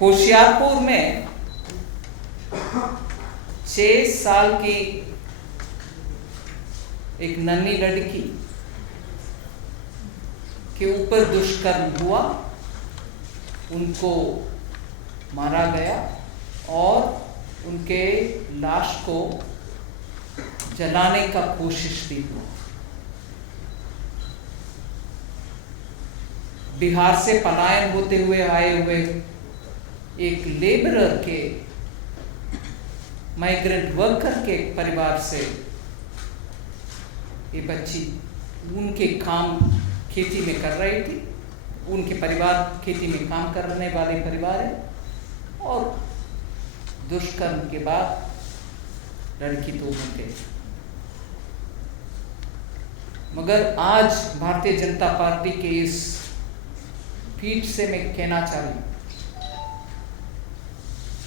होशियारपुर में 6 साल की एक नन्ही लड़की के ऊपर दुष्कर्म हुआ, उनको मारा गया और उनके लाश को जलाने का कोशिश भी हुआ। बिहार से पलायन होते हुए आए हुए एक लेबरर के, माइग्रेंट वर्कर के परिवार से ये बच्ची उनके काम खेती में कर रही थी। उनके परिवार खेती में काम करने वाले परिवार है और दुष्कर्म के बाद लड़की तो मर गई। मगर आज भारतीय जनता पार्टी के इस पीठ से मैं कहना चाहूँ,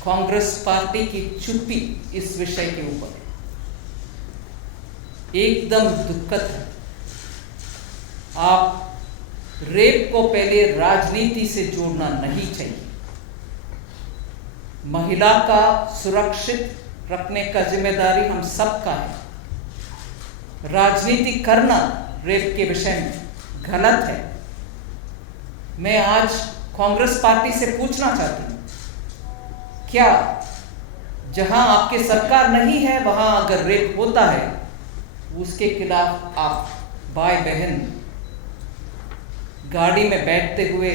कांग्रेस पार्टी की चुप्पी इस विषय के ऊपर एकदम दुखद है। आप रेप को पहले राजनीति से जोड़ना नहीं चाहिए। महिला का सुरक्षित रखने का जिम्मेदारी हम सबका है। राजनीति करना रेप के विषय में गलत है। मैं आज कांग्रेस पार्टी से पूछना चाहती हूँ, क्या जहां आपकी सरकार नहीं है वहां अगर रेप होता है उसके खिलाफ आप भाई बहन गाड़ी में बैठते हुए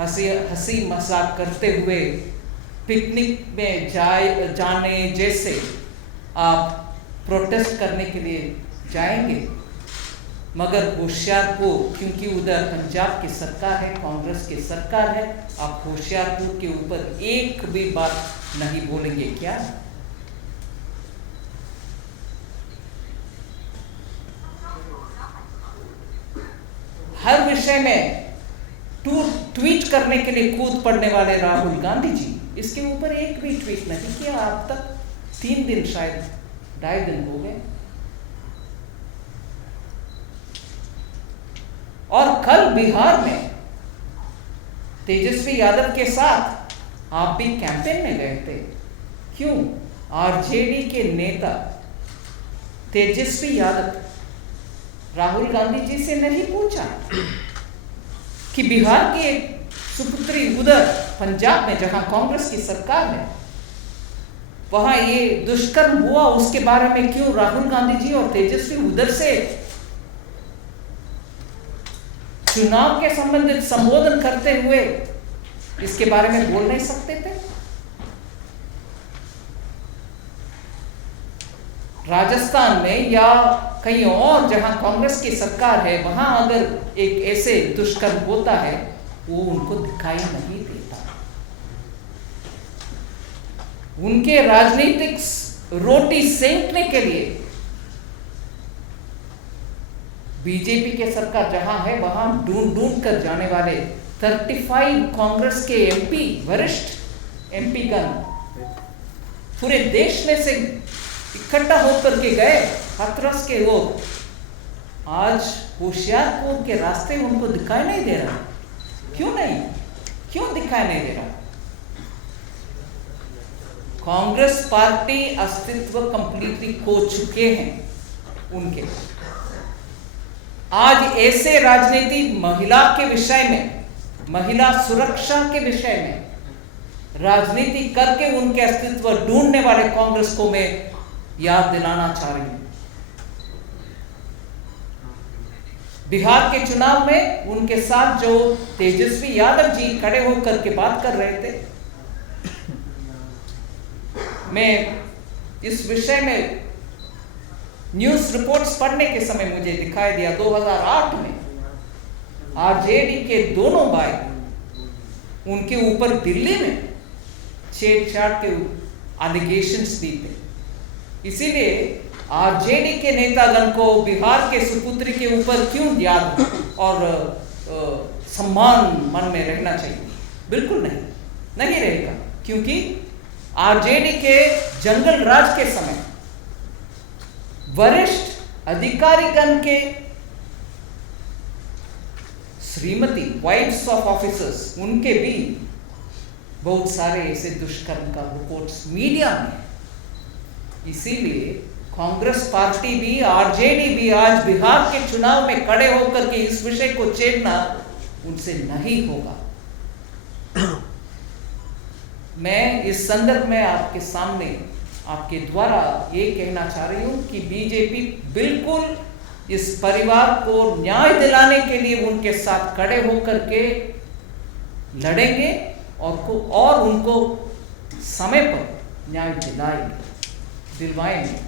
हंसी मजाक करते हुए पिकनिक में जाने जैसे आप प्रोटेस्ट करने के लिए जाएंगे? मगर होशियारपुर, क्योंकि उधर पंजाब की सरकार है, कांग्रेस की सरकार है, आप होशियारपुर के ऊपर एक भी बात नहीं बोलेंगे क्या? हर विषय में ट्वीट करने के लिए कूद पड़ने वाले राहुल गांधी जी, इसके ऊपर एक भी ट्वीट नहीं किया अब तक। 3 दिन, शायद 2.5 दिन हो गए। और कल बिहार में तेजस्वी यादव के साथ आप भी कैंपेन में गए थे। क्यों आरजेडी के नेता तेजस्वी यादव राहुल गांधी जी से नहीं पूछा कि बिहार की एक सुपुत्री उधर पंजाब में जहां कांग्रेस की सरकार है वहां ये दुष्कर्म हुआ, उसके बारे में क्यों राहुल गांधी जी और तेजस्वी उधर से चुनाव के संबंधित संबोधन करते हुए इसके बारे में बोल नहीं सकते थे? राजस्थान में या कहीं और जहां कांग्रेस की सरकार है वहां अगर एक ऐसे दुष्कर्म होता है वो उनको दिखाई नहीं देता। उनके राजनीतिक रोटी सेंकने के लिए बीजेपी के सरकार जहां है वहां ढूंढ कर जाने वाले 35 कांग्रेस के एमपी, वरिष्ठ एमपी गण पूरे देश में से इकट्ठा होकर के गए हाथरस के लोग। आज होशियारपुर के रास्ते उनको दिखाई नहीं दे रहा। क्यों नहीं? क्यों दिखाई नहीं दे रहा? कांग्रेस पार्टी अस्तित्व कंप्लीटली खो चुके हैं उनके। आज ऐसे राजनीति महिला के विषय में, महिला सुरक्षा के विषय में राजनीति करके उनके अस्तित्व ढूंढने वाले कांग्रेस को मैं याद दिलाना चाह रही हूं। बिहार के चुनाव में उनके साथ जो तेजस्वी यादव जी खड़े होकर के बात कर रहे थे, मैं इस विषय में न्यूज़ रिपोर्ट्स पढ़ने के समय मुझे दिखाई दिया 2008 में आरजेडी के दोनों भाई उनके ऊपर दिल्ली में छेड़छाड़ के एलिगेशंस भी थे। इसीलिए आरजेडी के नेतागण को बिहार के सुपुत्री के ऊपर क्यों याद और सम्मान मन में रहना चाहिए? बिल्कुल नहीं रहेगा, क्योंकि आरजेडी के जंगल राज के समय वरिष्ठ अधिकारीगण के श्रीमती, वाइफ्स ऑफ ऑफिसर्स, उनके भी बहुत सारे ऐसे दुष्कर्म का रिपोर्ट्स मीडिया में है। इसीलिए कांग्रेस पार्टी भी, आरजेडी भी आज बिहार के चुनाव में खड़े होकर के इस विषय को छेड़ना उनसे नहीं होगा। मैं इस संदर्भ में आपके सामने, आपके द्वारा ये कहना चाह रही हूं कि बीजेपी बिल्कुल इस परिवार को न्याय दिलाने के लिए उनके साथ खड़े होकर के लड़ेंगे और उनको समय पर न्याय दिलवाएंगे।